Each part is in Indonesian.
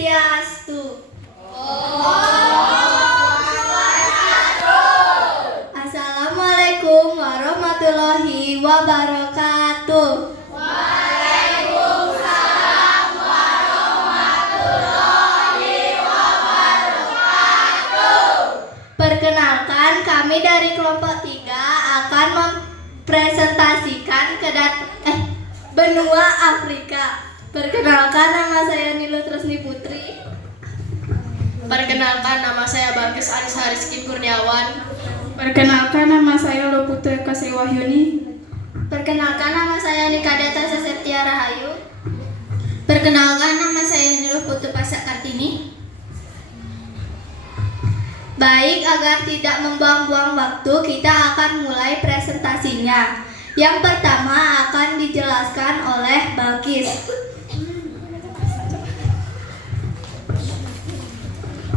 Swastiastu. Assalamualaikum warahmatullahi wabarakatuh. Perkenalkan, kami dari kelompok 3 akan mempresentasikan benua Afrika. Perkenalkan, nama saya Nilu Tresni Putri. Perkenalkan, nama saya Bagus Aris Hariskin Kurniawan. Perkenalkan, nama saya Loputu Kasih Wahyuni. Perkenalkan, nama saya Nikadeta Septia Rahayu. Perkenalkan, nama saya Nilu Putu Pasak Kartini. Baik, agar tidak membuang-buang waktu, kita akan mulai presentasinya. Yang pertama akan dijelaskan oleh Balkis.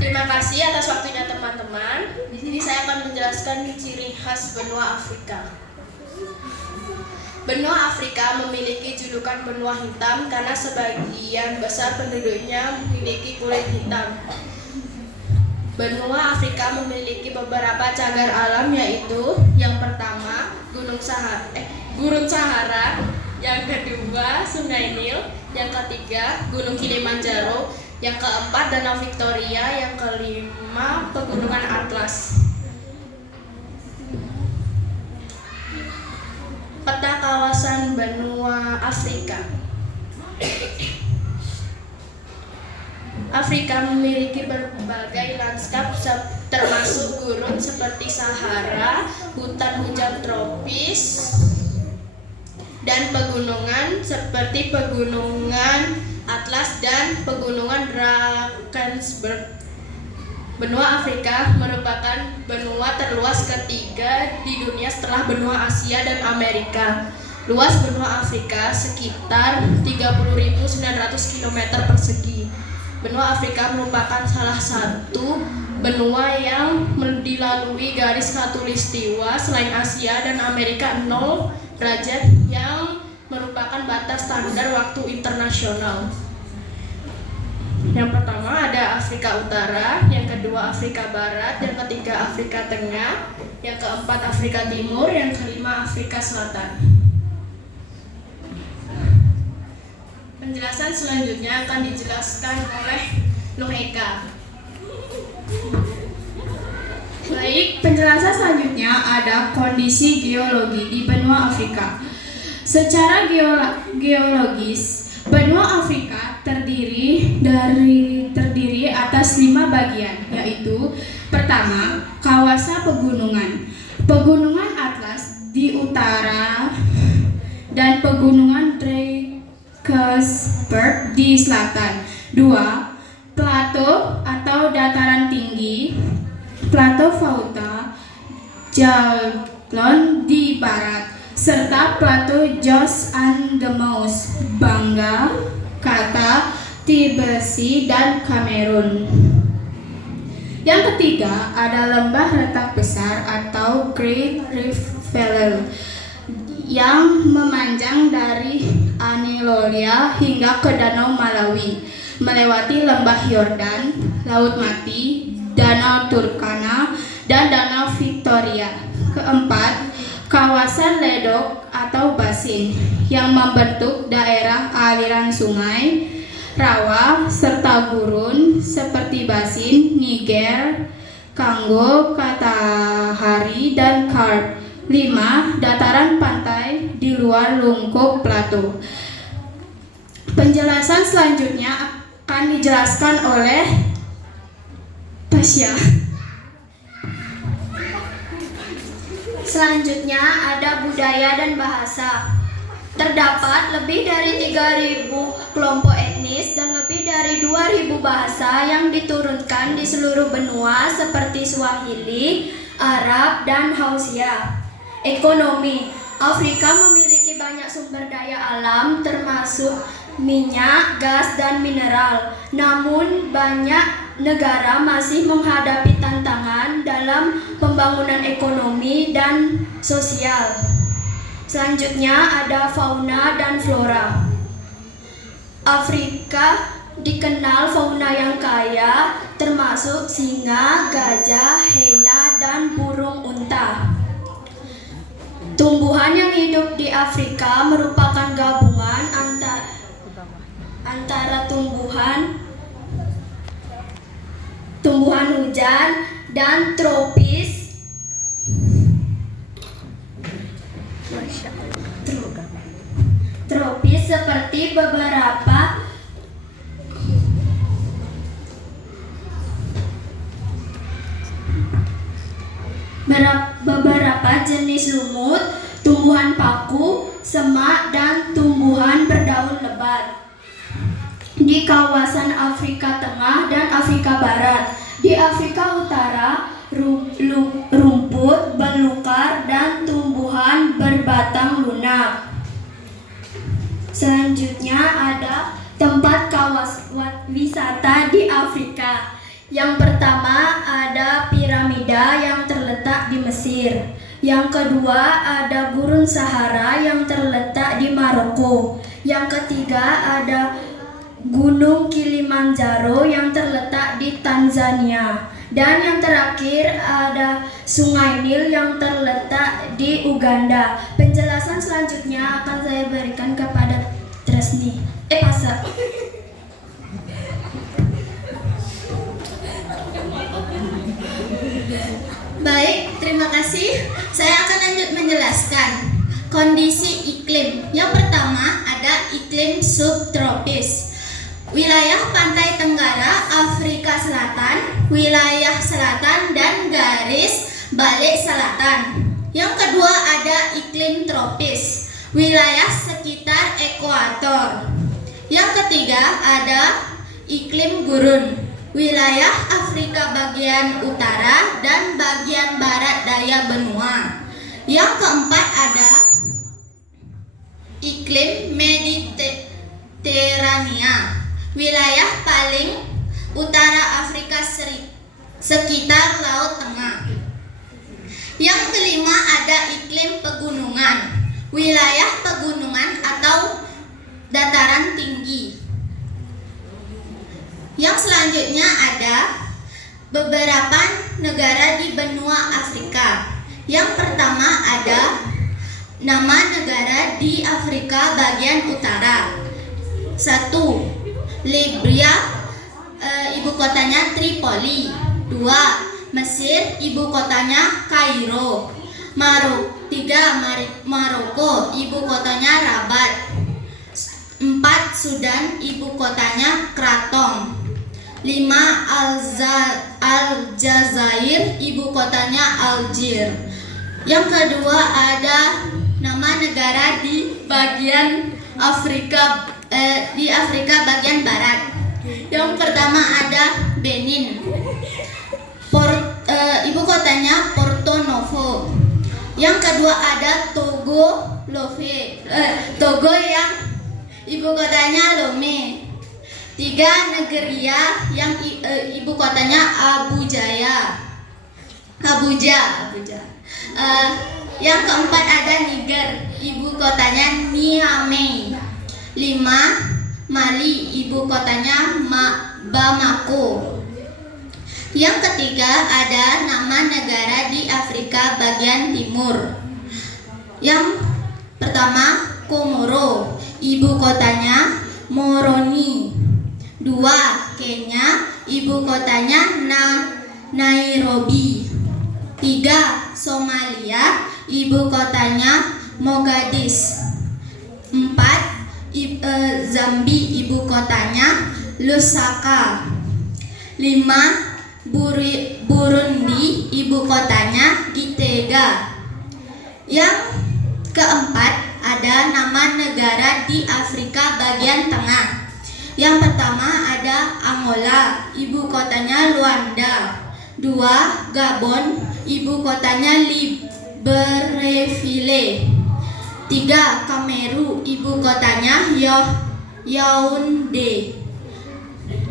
Terima kasih atas waktunya teman-teman. Di sini saya akan menjelaskan ciri khas benua Afrika. Benua Afrika memiliki julukan benua hitam karena sebagian besar penduduknya memiliki kulit hitam. Benua Afrika memiliki beberapa cagar alam, yaitu yang pertama Gurun Sahara, yang kedua Sungai Nil, yang ketiga Gunung Kilimanjaro, yang keempat Danau Victoria, yang kelima Pegunungan Atlas. Peta kawasan benua Afrika. Afrika memiliki berbagai lanskap termasuk gurun seperti Sahara, hutan hujan tropis, dan pegunungan seperti Pegunungan Atlas dan Pegunungan Drakensberg. Benua Afrika merupakan benua terluas ketiga di dunia setelah benua Asia dan Amerika. Luas benua Afrika sekitar 30.900 km persegi. Benua Afrika merupakan salah satu benua yang dilalui garis khatulistiwa selain Asia dan Amerika 0 derajat yang merupakan batas standar waktu internasional. Yang pertama ada Afrika Utara, yang kedua Afrika Barat, yang ketiga Afrika Tengah, yang keempat Afrika Timur, yang kelima Afrika Selatan. Penjelasan selanjutnya akan dijelaskan oleh Nung Eka. Baik, penjelasan selanjutnya ada kondisi geologi di benua Afrika. Secara geologis, benua Afrika terdiri atas 5 bagian, yaitu pertama, kawasan pegunungan. Pegunungan Atlas di utara dan Pegunungan Drakensberg di selatan. 2. Plato atau dataran tinggi, Plato Fauta Jalon di barat, serta Plato Jos and the Meuse, Bangga, Kata, Tibesi, dan Kamerun. Yang ketiga ada lembah retak besar atau Great Rift Valley yang memanjang dari Anilolia hingga ke Danau Malawi, melewati lembah Yordan, Laut Mati, Danau Turkana, dan Danau Victoria. Keempat, kawasan ledok atau basin yang membentuk daerah aliran sungai, rawa, serta gurun seperti basin Niger, Kongo, Kalahari, dan Karp. 5. Dataran pantai di luar lungkup plato. Penjelasan selanjutnya akan dijelaskan oleh Tasya. Selanjutnya ada budaya dan bahasa. Terdapat lebih dari 3.000 kelompok etnis dan lebih dari 2.000 bahasa yang diturunkan di seluruh benua seperti Swahili, Arab, dan Hausa. Ekonomi. Afrika memiliki banyak sumber daya alam termasuk minyak, gas, dan mineral. Namun banyak negara masih menghadapi tantangan dalam pembangunan ekonomi dan sosial. Selanjutnya ada fauna dan flora. Afrika dikenal fauna yang kaya, termasuk singa, gajah, hiena, dan burung unta. Tumbuhan yang hidup di Afrika merupakan gabungan antara tumbuhan hujan dan tropis seperti beberapa jenis lumut, tumbuhan paku, semak, dan tumbuhan berdaun lebat. Di kawasan Afrika Tengah dan Afrika Barat. Di Afrika Utara, rumput, belukar, dan tumbuhan berbatang lunak. Selanjutnya ada tempat wisata di Afrika. Yang pertama ada piramida yang terletak di Mesir. Yang kedua ada Gurun Sahara yang terletak di Maroko. Yang ketiga ada Gunung Kilimanjaro yang terletak di Tanzania. Dan yang terakhir ada Sungai Nil yang terletak di Uganda. Penjelasan selanjutnya akan saya berikan kepada Tresni. Pasar. Baik, terima kasih. Saya akan lanjut menjelaskan kondisi iklim. Yang pertama ada iklim subtropis. Wilayah pantai tenggara Afrika Selatan, wilayah selatan dan garis balik selatan. Yang kedua ada iklim tropis, wilayah sekitar ekuator. Yang ketiga ada iklim gurun, wilayah Afrika bagian utara dan bagian barat daya benua. Yang keempat ada iklim Mediterania, wilayah paling utara Afrika sekitar Laut Tengah. Yang kelima ada iklim pegunungan, wilayah pegunungan atau dataran tinggi. Yang selanjutnya ada beberapa negara di benua Afrika. Yang pertama ada nama negara di Afrika bagian utara. 1. Libya, ibu kotanya Tripoli. 2. Mesir, ibu kotanya Kairo. 3. Maroko, ibu kotanya Rabat. 4. Sudan, ibu kotanya Khartoum. 5. Aljazair, ibu kotanya Algier. Yang kedua ada nama negara di bagian Afrika bagian barat. Yang pertama ada Benin. Ibu kotanya Porto Novo. Yang kedua ada Togo yang ibu kotanya Lomé. 3. Nigeria yang ibu kotanya Abuja. Yang keempat ada Niger, ibu kotanya Niamey. 5. Mali, ibu kotanya Bamako. Yang ketiga ada nama negara di Afrika bagian timur. Yang pertama Komoro, ibu kotanya Moroni. 2. Kenya, ibu kotanya Nairobi. 3. Somalia, ibu kotanya Mogadishu. 4. Zambi, ibu kotanya Lusaka. 5. Burundi, ibu kotanya Gitega. Yang keempat ada nama negara di Afrika bagian tengah. Yang pertama ada Angola, ibu kotanya Luanda. 2. Gabon, ibu kotanya Libreville. 3. Kameru, ibu kotanya Yaounde.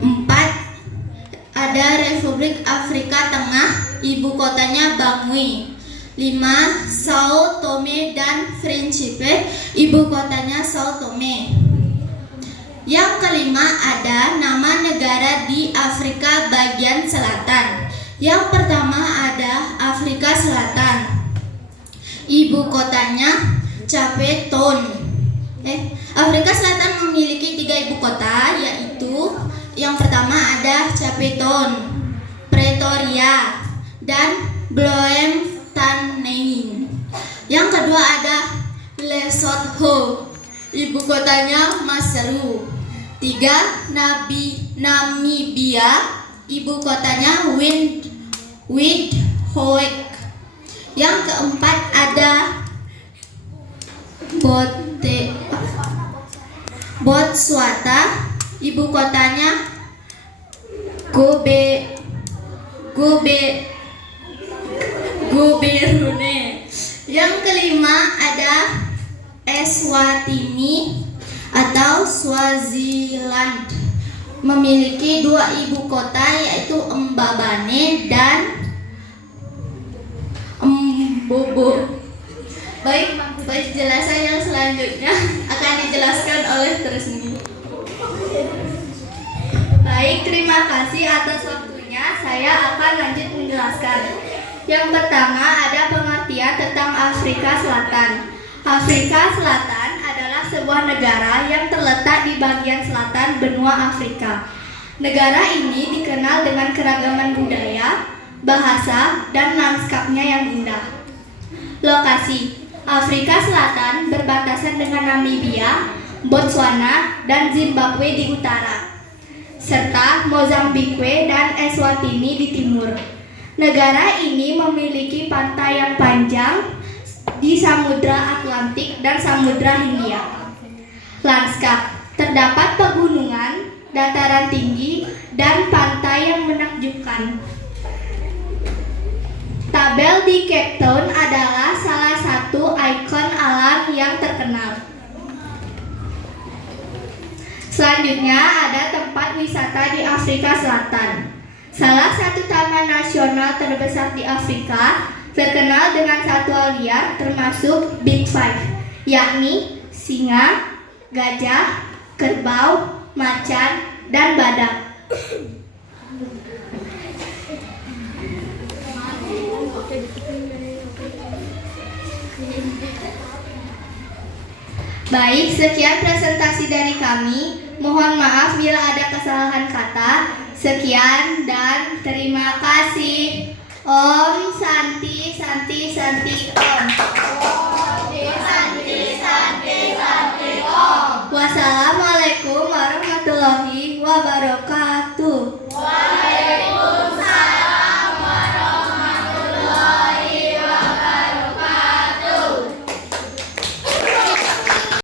4. Ada Republik Afrika Tengah, ibu kotanya Bangui. 5. Sao Tome dan Principe, ibu kotanya Sao Tome. Yang kelima ada nama negara di Afrika bagian selatan. Yang pertama ada Afrika Selatan. Ibu kotanya Cape Town. Afrika Selatan memiliki 3 ibu kota, yaitu yang pertama ada Cape Town, Pretoria, dan Bloemfontein. Yang kedua ada Lesotho, ibu kotanya Maseru. 3. Namibia, ibu kotanya Windhoek. Yang keempat ada Botswana, ibu kotanya Gaborone. Yang kelima ada Eswatini atau Swaziland, memiliki 2 ibu kota, yaitu Mbabane dan Mbobo. Baik, penjelasan yang selanjutnya akan dijelaskan oleh Tresni. Baik, terima kasih atas waktunya. Saya akan lanjut menjelaskan. Yang pertama ada pengertian tentang Afrika Selatan. Afrika Selatan adalah sebuah negara yang terletak di bagian selatan benua Afrika. Negara ini dikenal dengan keragaman budaya, bahasa, dan lanskapnya yang indah. Lokasi: Afrika Selatan berbatasan dengan Namibia, Botswana, dan Zimbabwe di utara, serta Mozambikwe dan Eswatini di timur. Negara ini memiliki pantai yang panjang di Samudra Atlantik dan Samudra Hindia. Lanskap: terdapat pegunungan, dataran tinggi, dan pantai yang menakjubkan. Tabel di Cape Town adalah salah satu ikon alam yang terkenal. Selanjutnya ada tempat wisata di Afrika Selatan. Salah satu taman nasional terbesar di Afrika terkenal dengan satwa liar termasuk Big Five, yakni singa, gajah, kerbau, macan, dan badak. Baik, sekian presentasi dari kami. Mohon maaf bila ada kesalahan kata. Sekian dan terima kasih. Om Santi Santi Santi Om. Santi Santi Santi Om. Wassalamualaikum warahmatullahi wabarakatuh.